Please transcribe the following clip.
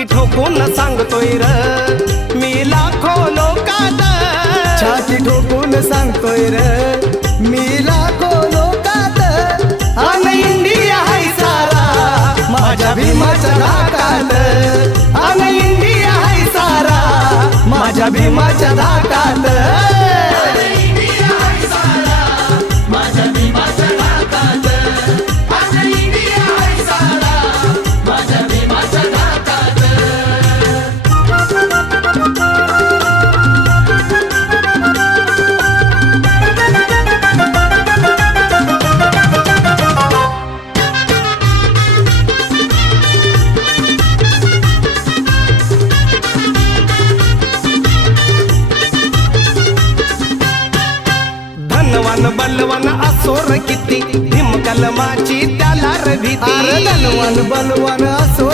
छाती ठोकून सांगतोय र मी लाखो लोकात, छाती ठोकून सांगतोय र मी लाखो लोकात, अन इंडिया हाय सारा माझ्या भीमाच्या धाकात, अन इंडिया हाय सारा माझ्या भीमाच्या धाकात. धनवान बलवान असोर किती भीम कलमाची त्याला र भीती. अरे धनवान बलवान असो